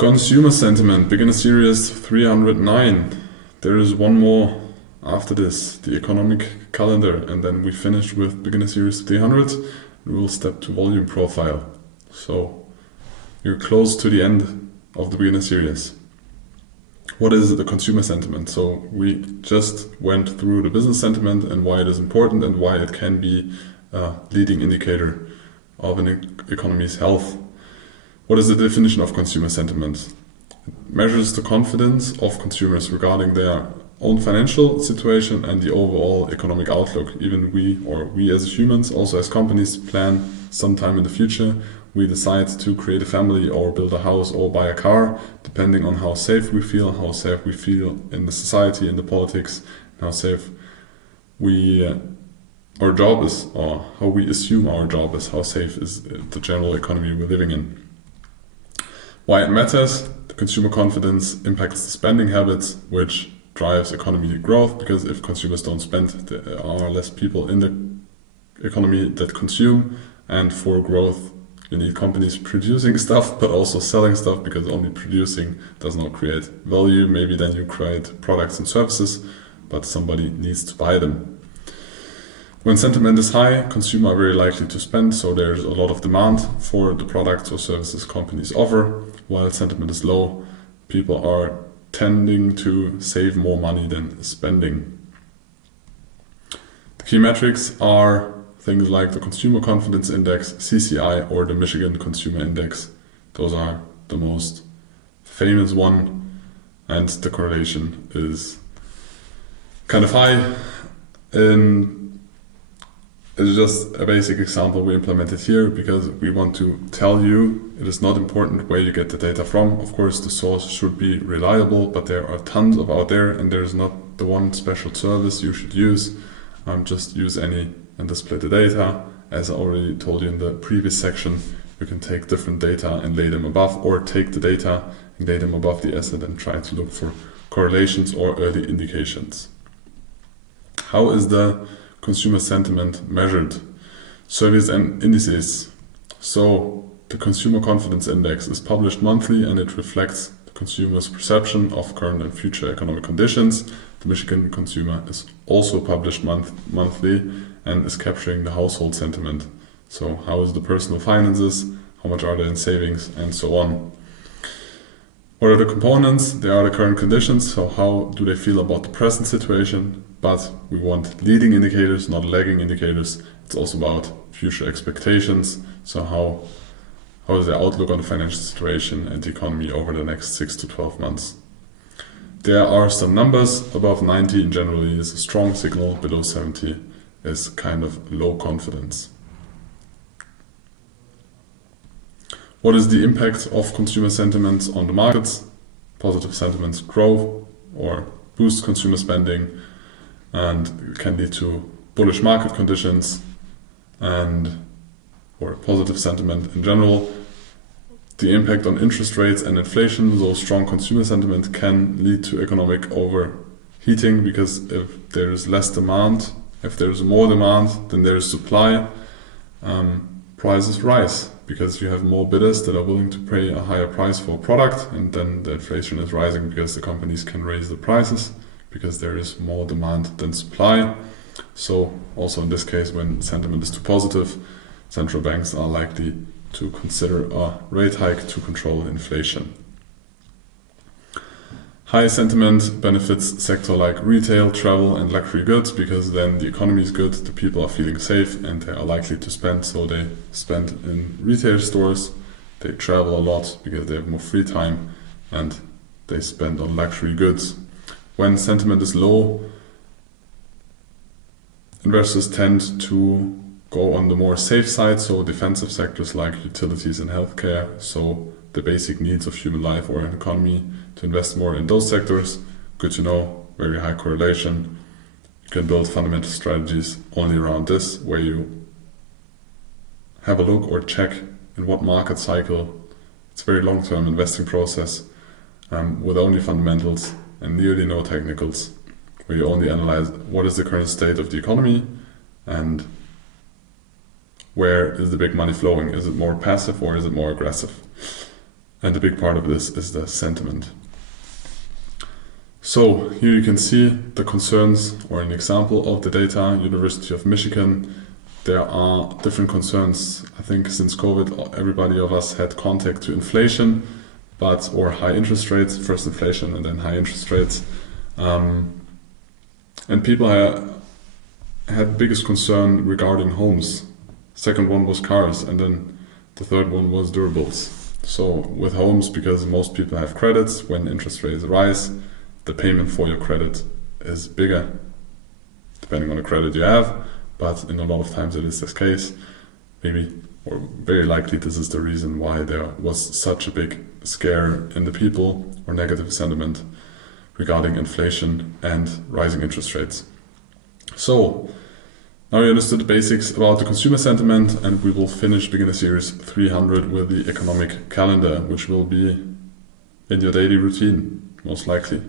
Consumer sentiment, beginner series 309. There is one more after this, the economic calendar, and then we finish with beginner series 300. We will step to volume profile. So you're close to the end of the beginner series. What is the consumer sentiment? So we just went through the business sentiment and why it is important and why it can be a leading indicator of an economy's health. What is the definition of consumer sentiment? It measures the confidence of consumers regarding their own financial situation and the overall economic outlook. Even we as humans, also as companies, plan sometime in the future. We decide to create a family or build a house or buy a car, depending on how safe we feel in the society, in the politics, and how safe our job is, or how we assume our job is, how safe is the general economy we're living in. Why it matters: the consumer confidence impacts the spending habits, which drives economy growth, because if consumers don't spend, there are less people in the economy that consume, and for growth you need companies producing stuff but also selling stuff, because only producing does not create value. Maybe then you create products and services, but somebody needs to buy them. When sentiment is high, consumers are very likely to spend, so there's a lot of demand for the products or services companies offer. While sentiment is low, people are tending to save more money than spending. The key metrics are things like the Consumer Confidence Index, CCI, or the Michigan Consumer Index. Those are the most famous one, and the correlation is kind of high. It's just a basic example we implemented here because we want to tell you it is not important where you get the data from. Of course, the source should be reliable, but there are tons of out there, and there is not the one special service you should use. Just use any and display the data. As I already told you in the previous section, you can take different data and lay them above, or take the data and lay them above the asset and try to look for correlations or early indications. How is the consumer sentiment measured? Surveys and indices. So the Consumer Confidence Index is published monthly, and it reflects the consumer's perception of current and future economic conditions. The Michigan Consumer is also published monthly and is capturing the household sentiment. So how is the personal finances, how much are they in savings, and so on. What are the components? They are the current conditions, so how do they feel about the present situation? But we want leading indicators, not lagging indicators. It's also about future expectations, so how is the outlook on the financial situation and the economy over the next 6 to 12 months. There are some numbers. Above 90 in generally is a strong signal, below 70 is kind of low confidence. What is the impact of consumer sentiments on the markets? Positive sentiments grow or boost consumer spending and can lead to bullish market conditions, or positive sentiment in general. The impact on interest rates and inflation, so strong consumer sentiment can lead to economic overheating, because if there is less demand, if there is more demand than there is supply, prices rise, because you have more bidders that are willing to pay a higher price for a product, and then the inflation is rising because the companies can raise the prices because there is more demand than supply. So also in this case, when sentiment is too positive, central banks are likely to consider a rate hike to control inflation. High sentiment benefits sector like retail, travel, and luxury goods, because then the economy is good, the people are feeling safe, and they are likely to spend. So they spend in retail stores, they travel a lot because they have more free time, and they spend on luxury goods. When sentiment is low, investors tend to go on the more safe side, so defensive sectors like utilities and healthcare, so the basic needs of human life or an economy, to invest more in those sectors. Good to know, very high correlation. You can build fundamental strategies only around this, where you have a look or check in what market cycle. It's a very long-term investing process with only fundamentals and nearly no technicals, where you only analyze what is the current state of the economy and where is the big money flowing. Is it more passive or is it more aggressive? And a big part of this is the sentiment. So here you can see the concerns, or an example of the data. University of Michigan. There are different concerns. I think since COVID, everybody of us had contact to inflation, or high interest rates. First inflation and then high interest rates. And people had biggest concern regarding homes. Second one was cars, and then the third one was durables. So with homes, because most people have credits, when interest rates rise, the payment for your credit is bigger, depending on the credit you have, but in a lot of times it is this case. Maybe, or very likely, this is the reason why there was such a big scare in the people, or negative sentiment regarding inflation and rising interest rates. So, now you understood the basics about the consumer sentiment, and we will finish beginner series 300 with the economic calendar, which will be in your daily routine, most likely.